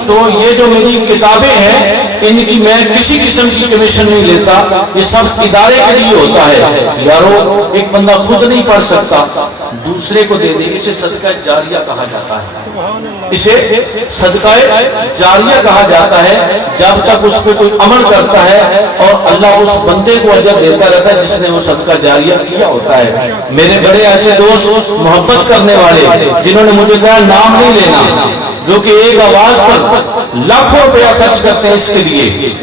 تو یہ جو میری کتابیں ہیں ان کی میں کسی قسم کی کمیشن نہیں لیتا، یہ سب ادارے کے لیے ہوتا ہے۔ یارو ایک بندہ خود نہیں پڑھ سکتا، دوسرے کو دے دے، اسے صدقہ جاریہ کہا جاتا ہے، اسے صدقہ جاریہ کہا جاتا ہے۔ جب تک اس پہ کوئی عمل کرتا ہے اور اللہ اس بندے کو اجر دیتا رہتا ہے جس نے وہ صدقہ جاریہ کیا ہوتا ہے۔ میرے بڑے ایسے دوست محبت کرنے والے جنہوں نے مجھے کہا نام نہیں لینا، جو کہ ایک آواز پر لاکھوں روپیہ خرچ کرتے ہیں اس کے لیے،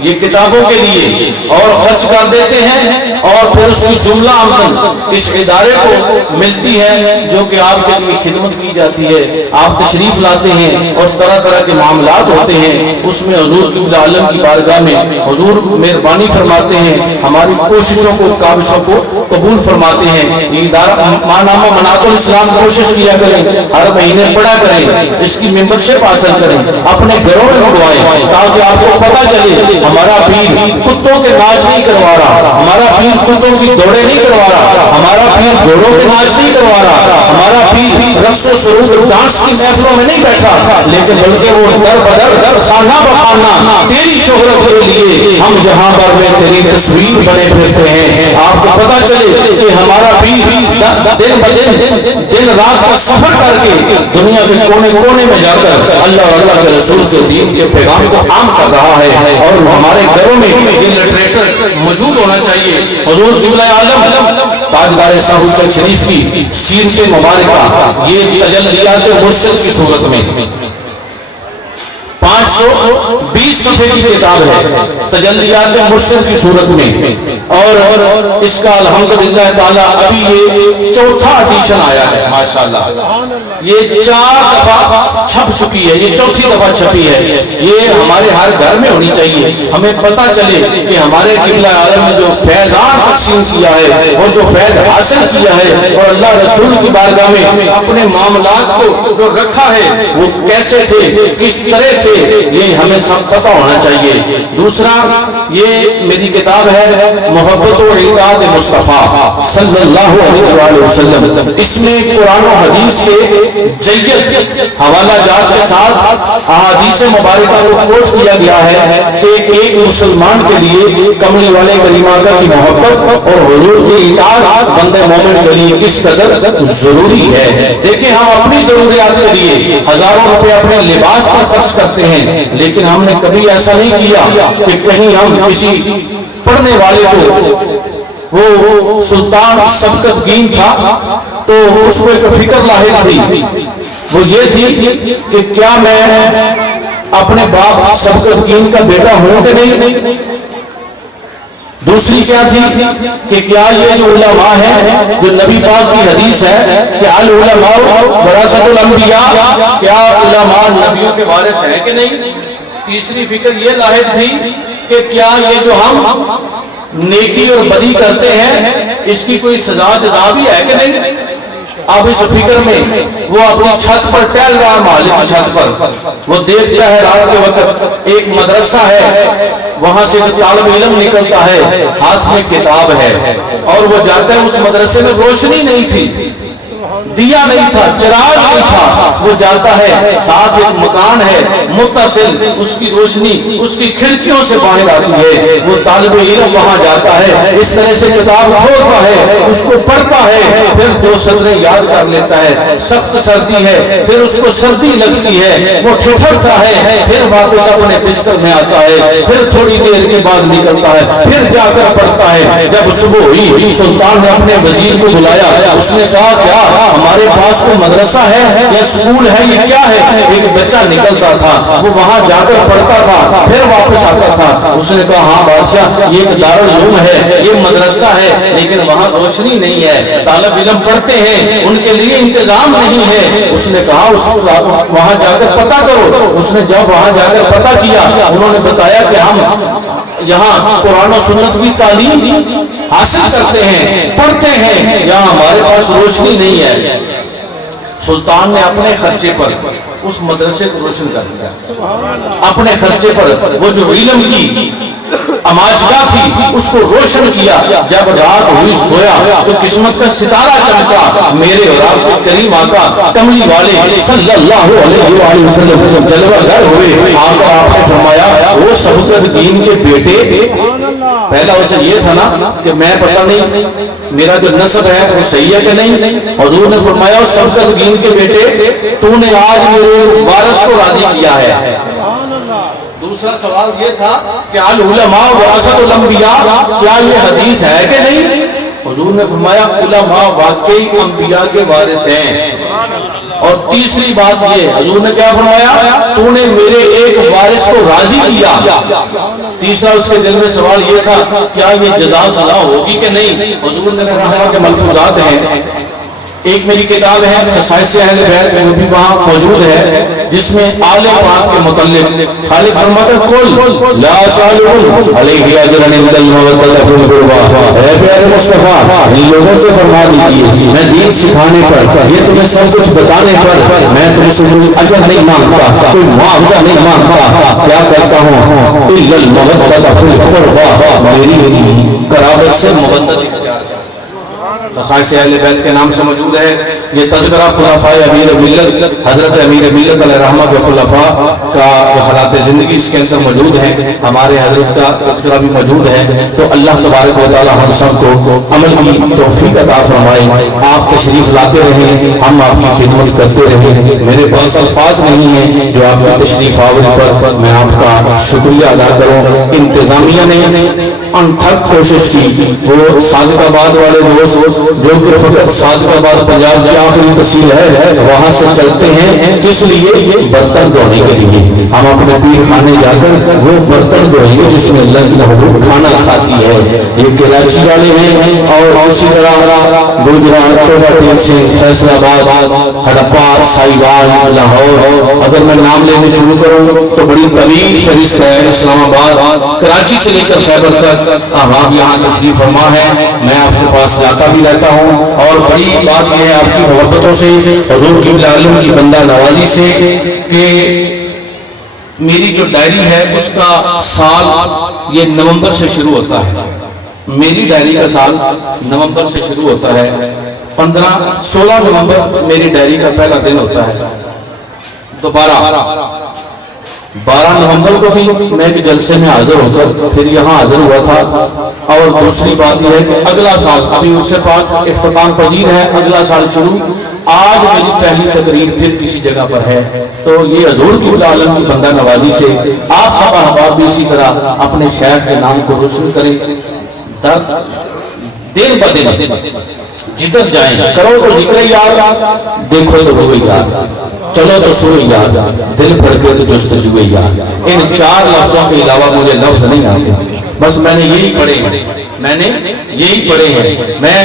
یہ کتابوں کے لیے، اور خرچ کر دیتے ہیں، اور پھر اس کی جملہ آمدن اس ادارے کو ملتی ہے جو کہ آپ کے لیے خدمت کی جاتی ہے۔ آپ تشریف لاتے ہیں اور طرح طرح کے معاملات ہوتے ہیں، اس میں حضور قبلہ عالم کی بارگاہ میں حضور مہربانی فرماتے ہیں، ہماری کوششوں کو کاوشوں کو قبول فرماتے ہیں۔ یہ ادارہ ماہنامہ مناۃ الاسلام کوشش کیا کریں، ہر مہینے پڑھا کریں، اس کی ممبرشپ حاصل کریں، اپنے گھروں میں منگوائیں تاکہ آپ کو پتہ چلے ہمارا پیر کتوں کے ناچ نہیں کروا رہا، ہمارا پیر کتوں کی دوڑے نہیں کروا رہا، ہمارا پیر گھوڑوں کے ناچ نہیں کروا رہا، ہمارا پیر رقص و سرور ڈانس کی محفلوں میں نہیں بیٹھا، لیکن بلکہ وہ در بدر خانہ بخانہ تیری شہرت کے لیے ہم جہاں پر میں تیری تصویر بنے پھرتے ہیں۔ آپ کو پتہ چلے کہ ہمارا پیر دن بدن دن رات کا سفر کر کے دنیا کے کونے کونے میں جا کر اللہ اور اللہ کے رسول کے دین کے پیغام کو عام کر رہا ہے، اور ہمارے گھروں میں یہ لٹریچر موجود ہونا چاہیے۔ حضور قبلہ عالم تاجدار صاحب چک شریف کی سیرت مبارکہ یہ تجلیات مرشد کی صورت میں 520 صفحے کی کتاب ہے، تجلیات مرشد کی صورت میں، اور اس کا الحمدللہ تعالیٰ ابھی یہ چوتھا ایڈیشن آیا ہے ماشاءاللہ، یہ 4 دفعہ چھپ چکی ہے، یہ چوتھی دفعہ چھپی ہے۔ یہ ہمارے ہر گھر میں ہونی چاہیے، ہمیں پتہ چلے کہ ہمارے قبلہ عالم نے جو فیضان تقسیم کیا ہے اور جو فیض حاصل کیا ہے اور اللہ رسول کی بارگاہ میں اپنے معاملات کو جو رکھا ہے وہ کیسے تھے، کس طرح سے، یہ ہمیں سب پتہ ہونا چاہیے۔ دوسرا یہ میری کتاب ہے محبت و اطاعت مصطفیٰ صلی اللہ علیہ وآلہ وسلم، اس میں قرآن و حدیث کے جید حوالہ جات کے ساتھ احادیث مبارکہ کو کوٹ کیا گیا ہے کہ ایک مسلمان کے لیے کملی والے کریم آقا کی محبت اور حضور کی اطاعت بندہ مومن کے لیے کس قدر ضروری ہے۔ دیکھیں ہم اپنی ضروریات کے لیے ہزاروں روپے اپنے لباس پر خرچ کرتے ہیں، لیکن ہم نے کبھی ایسا نہیں کیا کہ کہیں ہم کسی پڑھنے والے کو، وہ سلطان سبقت گین تھا تو اس میں جو فکر لاحق تھی وہ یہ تھی کہ کیا میں اپنے باپ سبقت گین کا بیٹا ہوں کہ نہیں، دوسری کیا تھی کہ کیا یہ جو علماء ہیں جو نبی پاک کی حدیث ہے کہ العلماء ورثۃ الانبیاء، کیا علماء نبیوں کے وارث ہیں کہ نہیں۔ تیسری فکر یہ لاحق تھی کہ کیا یہ جو ہم نیکی اور بدی کرتے ہیں اس کی کوئی سزا جزا بھی ہے کہ نہیں۔ اب اس فکر میں وہ اپنی چھت پر ٹہل رہا، محلے کی چھت پر وہ دیکھتا ہے رات کے وقت ایک مدرسہ ہے، وہاں سے ایک طالب علم نکلتا ہے، ہاتھ میں کتاب ہے، اور وہ جاتا ہے، اس مدرسے میں روشنی نہیں تھی، دیا نہیں تھا، چراغ نہیں تھا، وہ جاتا ہے، ساتھ ایک مکان ہے متصل، اس کی روشنی اس کی کھڑکیوں سے باہر آتی ہے، وہ طالب علم وہاں جاتا ہے، اس طرح سے کتاب کھولتا ہے، اس کو پڑھتا ہے، پھر 2 سطریں یاد کر لیتا ہے، سخت سردی ہے، پھر اس کو سردی لگتی ہے، وہ ٹھٹھرتا ہے، پھر واپس اپنے بستر میں آتا ہے، پھر تھوڑی دیر کے بعد نکلتا ہے، پھر جا کر پڑھتا ہے۔ جب صبح ہوئی سلطان نے اپنے وزیر کو بلایا، اس نے کہا کیا ہمارے پاس کوئی مدرسہ ہے یا اسکول ہے، یہ کیا ہے؟ ایک بچہ نکلتا تھا، وہ وہاں جا کر پڑھتا تھا، پھر واپس آتا تھا۔ اس نے کہا ہاں بادشاہ، یہ ایک دارالعلوم ہے، یہ مدرسہ ہے، لیکن وہاں روشنی نہیں ہے، طالب علم پڑھتے ہیں، ان کے لیے انتظام نہیں ہے۔ اس نے کہا اس کو وہاں جا کر پتہ کرو۔ اس نے جب وہاں جا کر پتہ کیا، انہوں نے بتایا کہ ہم یہاں قرآن و سنت کی تعلیم حاصل کرتے ہیں، پڑھتے ہیں، یہاں ہمارے پاس روشنی نہیں ہے۔ سلطان نے اپنے خرچے پر اس مدرسے کو روشن کر دیا، اپنے خرچے پر وہ جو علم کی اماجگاہ تھی اس کو روشن کیا۔ جب رات ہوئی سویا تو قسمت کا ستارہ چمکا، میرے اور آپ کے کریم آقا کملی والے صلی اللہ علیہ وآلہ وسلم جلوہ گر ہوئے۔ آقا آپ نے فرمایا وہ سبقت گین کے بیٹے، پہلا ویسے یہ تھا نا کہ میں پتہ نہیں میرا جو نسب ہے وہ صحیح ہے کہ نہیں؟ حضور نے فرمایا شمس-الدین کے بیٹے تو نے آج میرے وارث کو راضی کیا ہے۔ دوسرا سوال یہ تھا کہ العلماء ورثۃ الانبیاء، کیا یہ حدیث ہے کہ نہیں؟ حضور نے فرمایا علماء واقعی انبیاء کے وارث ہیں۔ اور تیسری بات یہ، حضور نے کیا فرمایا؟ تو نے میرے ایک وارث کو راضی کیا۔ تیسرا اس کے دل میں سوال یہ تھا کیا یہ جزا سزا ہوگی کہ نہیں؟ حضور نے فرمایا کہ ملفوظات ہیں۔ ایک میری کتاب ہے خصائص اہل بیت، وہ بھی وہاں موجود ہے، جس میں آل پاک کے متعلق خالق فرماتا ہے قل لا اسألکم علیہ اجرا الا المودۃ فی القربى، اے پیارے مصطفیٰ ان لوگوں سے فرما دیجیے میں دین سکھانے پر، یہ تمہیں سب کچھ بتانے پر میں تم سے کوئی اجر نہیں مانگتا، کوئی معاوضہ نہیں مانگتا، کیا کرتا ہوں الا المودۃ فی القربى، میری قرابت سے محبت اختیار کر۔ خصائص اہل بیت کے نام سے موجود ہے یہ تذکرہ خلفاء امیر ملت، حضرت امیر ملت علیہ رحمہ کے خلفاء کا جو حالات زندگی اس کے اندر موجود ہیں، ہمارے حضرت کا تذکرہ بھی موجود ہے۔ تو اللہ تبارک و تعالی ہم سب کو عمل کی توفیق عطا فرمائے، آپ تشریف لاتے رہیں، ہم آپ کی خدمت کرتے رہیں۔ میرے پاس الفاظ نہیں ہیں جو آپ کی تشریف آوری پر میں آپ کا شکریہ ادا کروں۔ انتظامیہ نے انتھک کوشش کی، وہ صادق آباد والے دوست جو کہ فقط صادق آباد پنجاب کی آخری تحصیل ہے وہاں سے چلتے ہیں، اس لیے برتن دھونے کے لیے ہم اپنے پیر خانے جا کر وہ برتن دھوئیں گے جس میں اللہ کی محبوب کھانا کھاتی ہے۔ یہ کراچی والے ہیں اور اسی طرح گجرات سے فیصل آباد، ہڑپا، سائیوال، لاہور، اگر میں نام لینے شروع کروں تو بڑی طویل فہرست ہے۔ اسلام آباد، کراچی سے لے کر خیبر تک اب آپ یہاں تشریف فرما ہے، میں آپ کے پاس جاتا بھی رہتا ہوں، اور بڑی بات یہ ہے آپ کی محبتوں سے، حضور کی عالم کی بندہ نوازی سے، کہ میری جو ڈائری ہے اس کا سال یہ نومبر سے شروع ہوتا ہے۔ میری ڈائری کا سال نومبر سے شروع ہوتا ہے، 16 نومبر میری ڈائری کا پہلا دن ہوتا ہے۔ تو 12 نومبر کو بھی میں ایک جلسے میں حاضر ہو کر پھر یہاں حاضر ہوا تھا۔ اور دوسری بات یہ ہے کہ اگلا سال ابھی اس سے پاک اختتام پذیر ہے، اگلا سال شروع، آج میری پہلی تقریر پھر کسی جگہ پر ہے۔ تو یہ حضور کی عالم کی بندہ نوازی سے آپ سب احباب بھی اسی طرح اپنے شیخ کے نام کو روشن کریں، دن بدن جدھر جائیں کرو تو ذکر یاد، دیکھو تو ہوئی یاد، چلو تو سوئی یاد، دل پھڑکے تو جستجوئے یاد۔ ان 4 لفظوں کے علاوہ مجھے لفظ نہیں آتے، بس میں نے یہی پڑھے ہیں، میں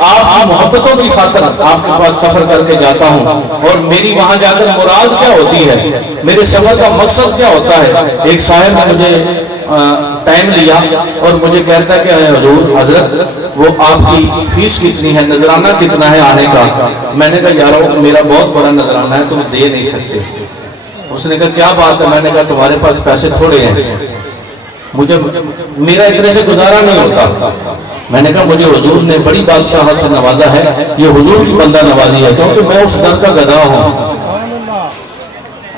آپ کی محبتوں کی خاطر آپ کے پاس سفر کر کے جاتا ہوں، اور میری وہاں جا کر مراد کیا ہوتی ہے، میرے سفر کا مقصد کیا ہوتا ہے۔ ایک صاحب نے مجھے ٹائم لیا اور مجھے کہتا ہے کہ حضور حضرت وہ آپ کی فیس کتنی ہے، نذرانہ کتنا ہے آنے کا؟ میں نے کہا یارو میرا بہت بڑا نذرانہ ہے، تم دے نہیں سکتے۔ اس نے کہا کیا بات ہے؟ میں نے کہا تمہارے پاس پیسے تھوڑے ہیں، مجھے میرا اتنے سے گزارا نہیں ہوتا۔ میں نے کہا مجھے حضور نے بڑی بادشاہت سے نوازا ہے، یہ حضور کی بندہ نوازی ہے، کیونکہ میں اس در کا گدھا ہوں۔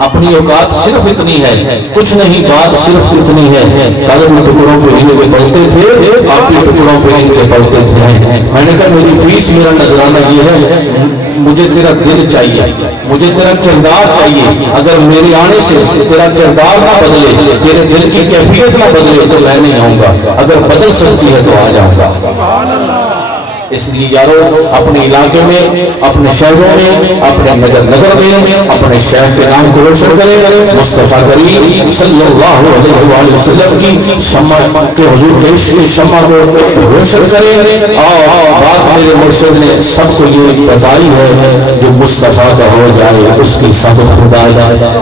اپنی اوقات صرف اتنی ہے، کچھ نہیں، بات صرف اتنی ہے، کالم ٹکڑوں پہ ان کے پڑھتے تھے، آپ کے ٹکڑوں پہ ان کے پڑھتے تھے۔ میں نے کہا میری فیس میرا نذرانہ یہ ہے، مجھے تیرا دل چاہیے، مجھے تیرا کردار چاہیے۔ اگر میرے آنے سے تیرا کردار نہ بدلے، تیرے دل کی کیفیت نہ بدلے تو میں نہیں آؤں گا، اگر بدل سکتی ہے تو آ جاؤں گا۔ اس لیے یارو اپنے علاقے میں، اپنے شہروں میں، اپنے نگر میں اپنے شہر کے نام کو روشن کریں، مصطفیٰ کریم صلی اللہ علیہ وآلہ وسلم کی شمع کے حضور کے عشق کی شمع کو روشن کریں۔ اور بات میرے مرشد نے سب کو یہ بتائی ہے جو مصطفیٰ کا ہو جائے اس کی سب خدا جائے۔